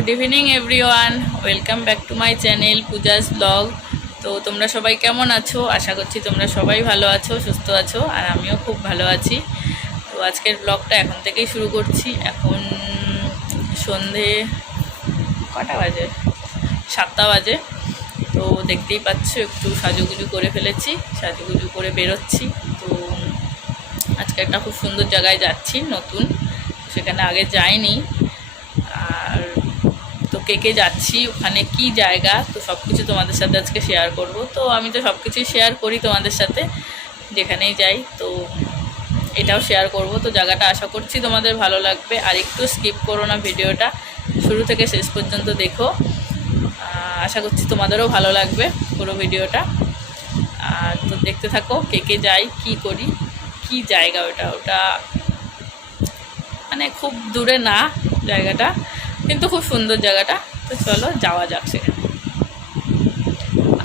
Good evening everyone, welcome back to my channel Puja's blog. তো তোমরা সবাই কেমন আছো? আশা করছি তোমরা সবাই ভালো আছো, সুস্থ আছো, আর আমিও খুব ভালো আছি। তো আজকের ব্লগটা এখন থেকেই শুরু করছি। এখন সন্ধে কটা বাজে? 7টা বাজে। তো দেখতেই পাচ্ছ একটু সাজুগুজু করে ফেলেছি, সাজুগুজু করে বেরোচ্ছি। তো আজকে একটা খুব সুন্দর জায়গায় যাচ্ছি, নতুন, সেখানে আগে যাইনি। আর তো কে যাচ্ছি, ওখানে কি জায়গা, তো সব কিছু তোমাদের সাথে আজকে শেয়ার করব। তো আমি তো সব কিছুই শেয়ার করি তোমাদের সাথে যেখানেই যাই, তো এটাও শেয়ার করব। তো জায়গাটা আশা করছি তোমাদের ভালো লাগবে, আর একটু স্কিপ করো না, ভিডিওটা শুরু থেকে শেষ পর্যন্ত দেখো। আশা করছি তোমাদেরও ভালো লাগবে পুরো ভিডিওটা। আর তো দেখতে থাকো কে যাই, কি করি, কি জায়গা ওটা মানে খুব দূরে না জায়গাটা, কিন্তু খুব সুন্দর জায়গাটা। তো চলো যাওয়া যাক সেখানে।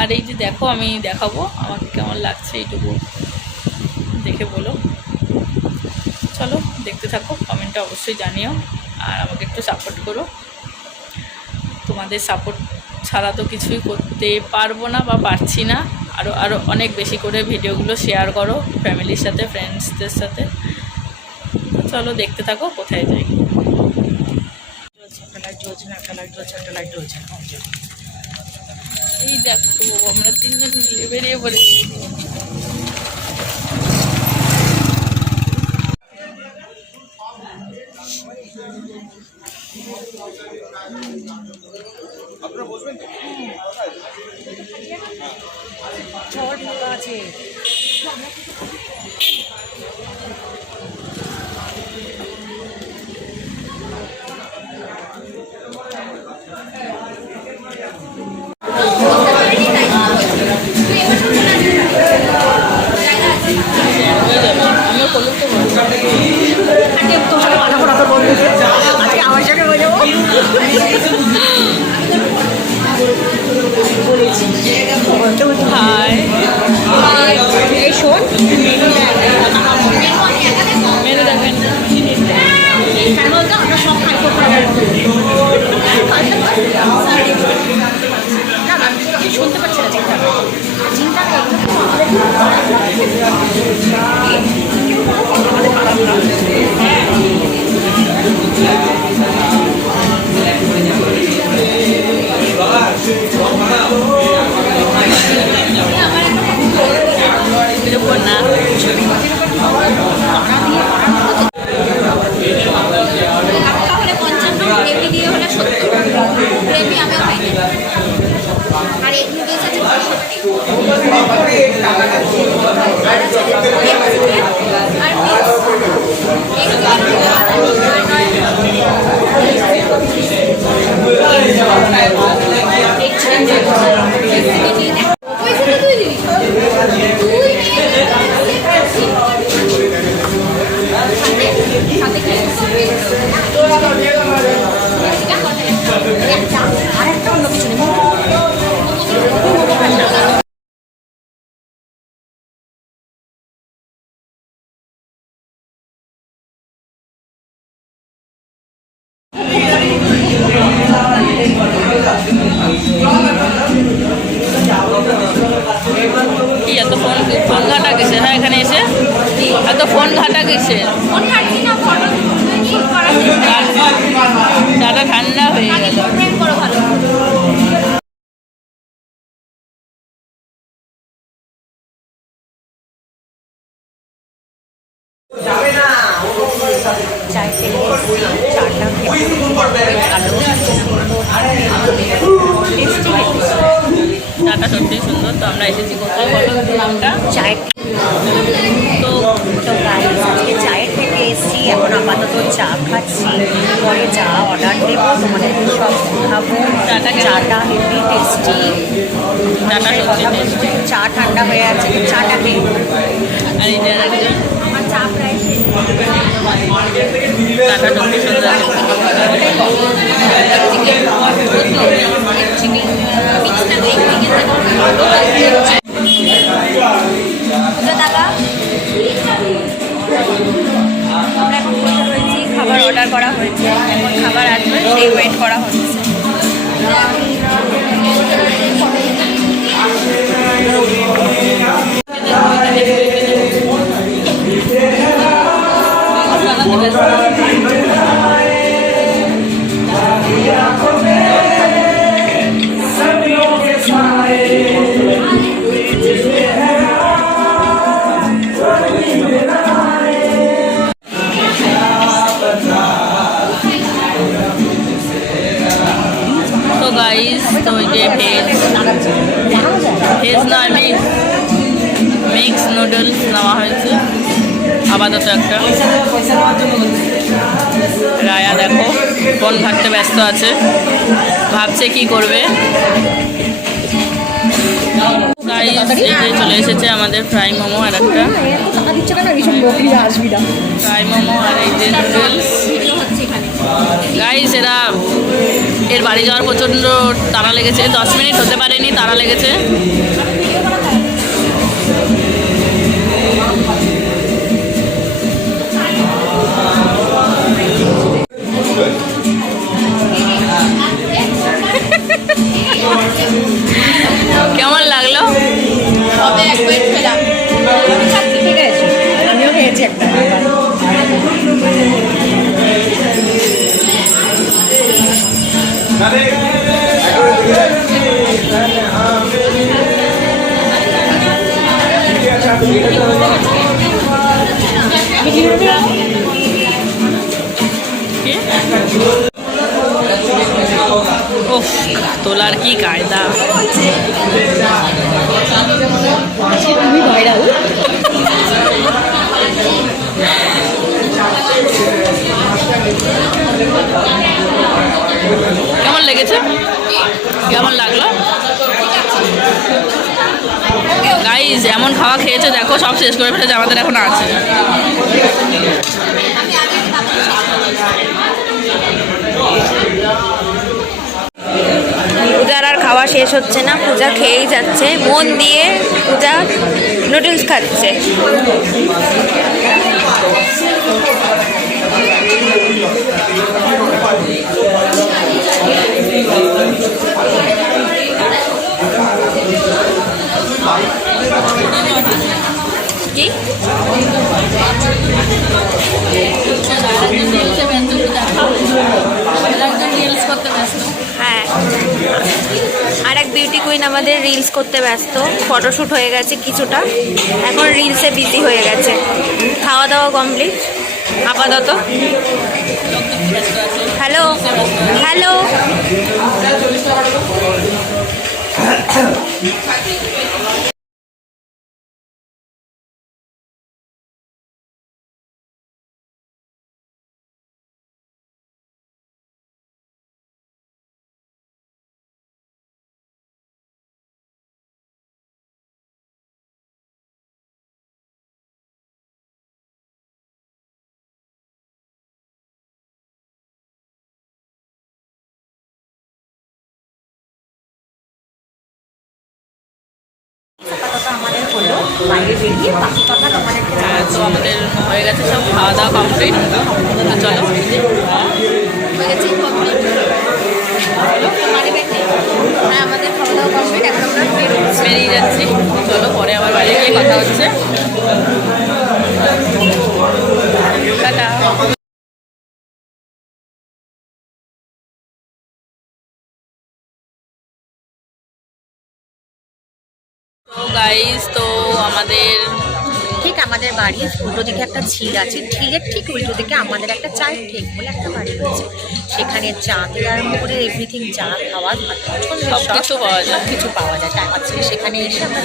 আর এই যে দেখো, আমি দেখাবো আমাকে কেমন লাগছে, এইটুকু দেখে বলো। চলো দেখতে থাকো, কমেন্টে অবশ্যই জানিও, আর আমাকে একটু সাপোর্ট করো। তোমাদের সাপোর্ট ছাড়া তো কিছুই করতে পারবো না বা পারছি না। আরও অনেক বেশি করে ভিডিওগুলো শেয়ার করো ফ্যামিলির সাথে, ফ্রেন্ডসদের সাথে। চলো দেখতে থাকো কোথায় যাই। এই দেখো আমরা তিনজন মিলে বেরিয়ে পড়েছি। আপনারা বসবেন তো? শহর ফাঁকা আছে। আমিও বলুন তো আমার সাথে হয়ে যাবো হাই, এই শোন মেনু দেখবেন। আমরা সব খাই করতে শুনতে পাচ্ছি না চিন্তা না তাহলে 55 গ্রেভি দিয়ে হলে 70 গ্রেভি আমিও খাই না। আর এগুলো দিয়েছে আরেকটা অন্য কিছু নেই। কি এত ফোন ঘাটা গেছে? হ্যাঁ, এখানে এসে এত ফোন ঘাটা গেছে, ফোন ঘাটছি না, ফটো করার চেষ্টা করছি। চাটা ঠান্ডা হয়ে গেল। প্রেম করো ভালো। চাটা সত্যিই সুন্দর। তো আমরা এসেছি কোথায় বলো নামটা? চায়ের তো তো গাইস আজকে চায়ের থেকে এসেছি, এখন আপাতত চা খাচ্ছি, পরে চা অর্ডার দেবো, তোমাদের সব খাবো। চাটা হেভি টেস্টি, চাটা সত্যি টেস্টি। চা ঠান্ডা হয়ে আছে, চাটা খেয়ে আর এই যে আরেকজন, আমার চা প্রায় শেষ। চাটা সত্যি সুন্দর। আমরা এখন বসে রয়েছি, খাবার অর্ডার করা হয়েছে, এখন খাবার আসবে সেই ওয়েট করা হচ্ছে। তো গাইস, তো এই যে ভেজ নয় মিক্স নুডলস নেওয়া হয়েছে আপাতত একটা। রায়া দেখো ফোন ঘাটতে ব্যস্ত আছে, ভাবছে কি করবে। গাইস, এই যে চলে এসেছে আমাদের ফ্রাই মোমো আর একটা ফ্রাই মোমো আর এই যে নুডলস। গাইস, এর বাড়ি যাওয়ার প্রচণ্ড তাড়া লেগেছে, 10 মিনিট হতে পারেনি, তাড়া লেগেছে। কেমন লাগলো? তবে এক প্লেট খেলাম। ঠিক আছে, আমিও খেয়েছি একটা। ওফ, তোলার কি কায়দা! তুমি ভাইরাল। কেমন লেগেছে? কেমন লাগলো? গাইজ, এমন খাওয়া খেয়েছে দেখো, সব শেষ করে ফেলেছে, আমাদের এখন আছে। পূজার আর খাওয়া শেষ হচ্ছে না, পূজা খেয়েই যাচ্ছে, মন দিয়ে পূজা নুডলস খাচ্ছে। কি হ্যাঁ, আর এক বিউটি কুইন আমাদের রিলস করতে ব্যস্ত, ফটোশ্যুট হয়ে গেছে কিছুটা, এখন রিলসে বিজি হয়ে গেছে। খাওয়া দাওয়া কমপ্লিট আপাতত। হ্যালো হ্যালো, আপাতত আমাদের হলো বাইরে বেরিয়ে বাকি কথা তোমাদেরকে তো আমাদের হয়ে গেছে সব খাওয়া দাওয়া কমপ্লিট। চলো, হয়ে গেছে কমপ্লিট। হ্যাঁ, আমাদের খাওয়া দাওয়া কমপ্লিট, এখন আমরা বেরিয়ে যাচ্ছি। চলো, পরে আবার বাইরে গিয়ে কথা হচ্ছে। টাটা। তো গাইস, তো আমাদের ঠিক আমাদের বাড়ির উল্টো দিকে একটা ঝিল আছে, ঝিলের ঠিক উল্টো দিকে আমাদের একটা চায়ের ঠেক বলে একটা বাড়ি রয়েছে। সেখানে চা থেকে আরম্ভ করে এভরিথিং, চা খাওয়ার সবকিছু পাওয়া যায়। সব কিছু পাওয়া যায়। তাই আজকে সেখানে এসে আমরা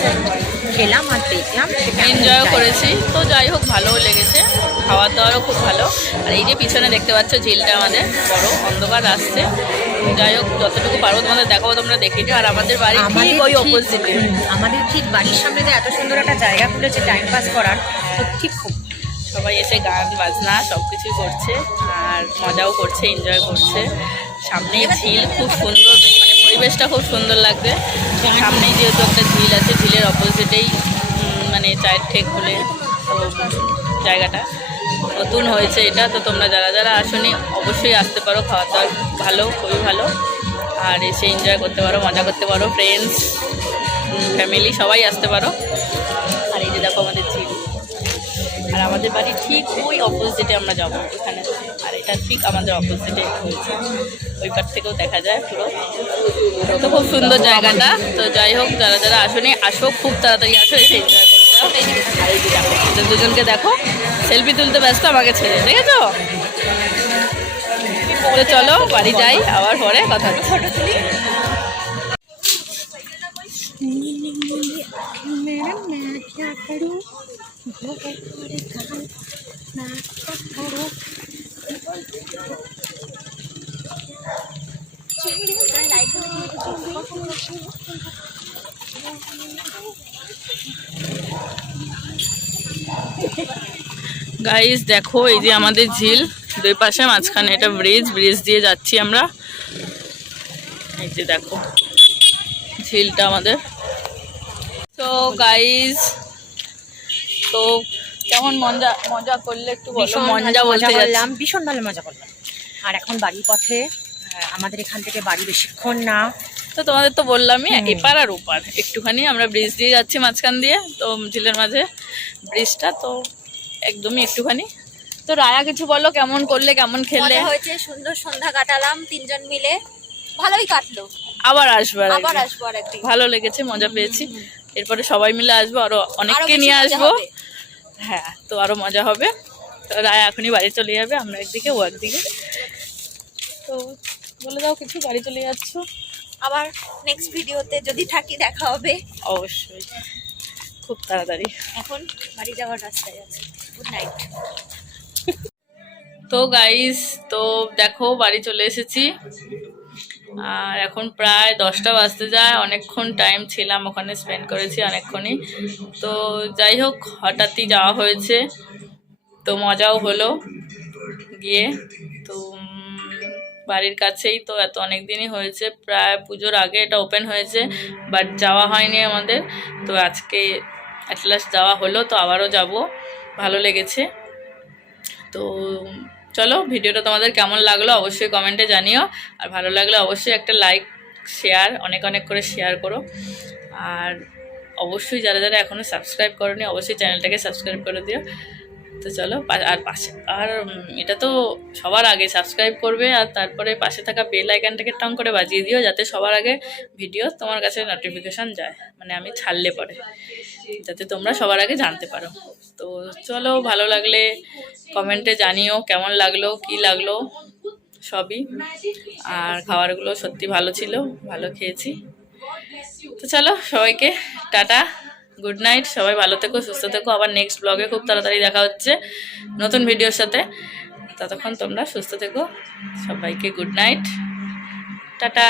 খেলাম আর দেখলাম, এনজয়ও করেছি। তো যাই হোক, ভালোও লেগেছে, খাওয়া দাওয়ারও খুব ভালো। আর এই যে পিছনে দেখতে পাচ্ছ ঝিলটা আমাদের বড়, অন্ধকার আসছে। যাই হোক, যতটুকু পারবো তোমাদের দেখাবো, তোমরা দেখে নিও। আর আমাদের বাড়ি ঠিক ওই অপোজিটে, আমাদের ঠিক বাড়ির সামনে যে এত সুন্দর একটা জায়গা খুলেছে টাইম পাস করার, সত্যি খুব সবাই এসে গান বাজনা সব কিছুই করছে আর মজাও করছে, এনজয় করছে। সামনেই ঝিল, খুব সুন্দর, মানে পরিবেশটা খুব সুন্দর লাগবে। সামনেই যেহেতু একটা ঝিল আছে, ঝিলের অপোজিটেই মানে চায়ের ঠেক বলে তো জায়গাটা নতুন হয়েছে এটা। তো তোমরা যারা যারা আসোনি অবশ্যই আসতে পারো, খাওয়া দাওয়া ভালো, খুবই ভালো। আর এসে এনজয় করতে পারো, মজা করতে পারো, ফ্রেন্ডস ফ্যামিলি সবাই আসতে পারো। আর এই যে দেখো আমাদের ঝিল, আর আমাদের বাড়ি ঠিক ওই অপোজিটে আমরা যাবো ওখানে, আর এটা ঠিক আমাদের অপোজিটে হয়েছে, ওই পার থেকেও দেখা যায় পুরো। তো খুব সুন্দর জায়গাটা। তো যাই হোক, যারা যারা আসোনি আসো, খুব তাড়াতাড়ি আসো, এসে এনজয় করে যাও। আর এই যে দেখো ওদের দুজনকে দেখো সেলফি তুলতে ব্যস্ত আমাকে ছেড়ে, দেখেছো? তো চলো বাড়ি যাই, আবার পরে কথা হচ্ছে। গাইস দেখো, এই যে আমাদের ঝিল, দুই পাশে মাঝখানে এটা ব্রিজ দিয়ে যাচ্ছি আমরা। এই যে দেখো ঝিলটা আমাদের। তো গাইস, তো কেমন মজা করলে একটু বলো। মজা বলতে করলাম, ভীষণ ভালো মজা করলাম। আর এখন বাড়ির পথে, আমাদের এখান থেকে বাড়ি বেশিক্ষণ না। তো তোমাদের তো বললামই, এপার আর ওপার একটুখানি আমরা ব্রিজ দিয়ে যাচ্ছি মাঝখান দিয়ে, তো ঝিলের মাঝে ব্রিজটা, তো একদমই একটুখানি। তো রায়া কিছু বলো, কেমন করলে, কেমন খেললে? মজা হয়েছে, সুন্দর সন্ধ্যা কাটালাম তিনজন মিলে, ভালোই কাটলো। আবার আসবো আর আবার একদিন। আসবো আর একদিন। ভালো লেগেছে, মজা পেয়েছি। এরপরে সবাই মিলে আসবো, আরো অনেককে নিয়ে আসবো। হ্যাঁ, তো আরো মজা হবে। তো রায়া এখনই বাড়ি চলে যাবে, আমরা একদিকে ও একদিকে। তো বলে দাও কিছু, বাড়ি চলে যাচ্ছ? আবার নেক্সট ভিডিওতে যদি থাকি দেখা হবে অবশ্যই, খুব তাড়াতাড়ি। এখন বাড়ি যাওয়ার রাস্তায় আছে। Good night. তো গাইস, তো দেখো বাড়ি চলে এসেছি, আর এখন প্রায় 10টা বাজতে যায়। অনেকক্ষণ টাইম ছিলাম ওখানে, স্পেন্ড করেছি অনেকক্ষণই। তো যাই হোক, হঠাৎই যাওয়া হয়েছে, তো মজাও হলো গিয়ে। তো বাড়ির কাছেই তো, এত অনেক দিনই হয়েছে, প্রায় পুজোর আগে এটা ওপেন হয়েছে, বাট যাওয়া হয়নি আমাদের। তো আজকে অ্যাট লাস্ট যাওয়া হলো, তো আবারও যাব, ভালো লেগেছে। তো চলো, ভিডিওটা তোমাদের কেমন লাগলো অবশ্যই কমেন্টে জানিও, আর ভালো লাগলে অবশ্যই একটা লাইক, শেয়ার, অনেক অনেক করে শেয়ার করো। আর অবশ্যই যারা যারা এখনও সাবস্ক্রাইব করোনি, অবশ্যই চ্যানেলটাকে সাবস্ক্রাইব করে দিও। তো চলো, আর পাশে, আর এটা তো সবার আগে সাবস্ক্রাইব করবে, আর তারপরে পাশে থাকা বেল আইকনটাকে টং করে বাজিয়ে দিও, যাতে সবার আগে ভিডিও তোমার কাছে নোটিফিকেশান যায়, মানে আমি ছাড়লে পরে, যাতে তোমরা সবার আগে জানতে পারো। তো চলো, ভালো লাগলে কমেন্টে জানিও কেমন লাগলো, কি লাগলো সবই। আর খাবারগুলো সত্যি ভালো ছিল, ভালো খেয়েছি। তো চলো, সবাইকে টাটা, গুড নাইট, সবাই ভালো থেকো, সুস্থ থেকো। আবার নেক্সট ব্লগে খুব তাড়াতাড়ি দেখা হচ্ছে নতুন ভিডিওর সাথে। ততক্ষণ তোমরা সুস্থ থেকো, সবাইকে গুড নাইট, টাটা।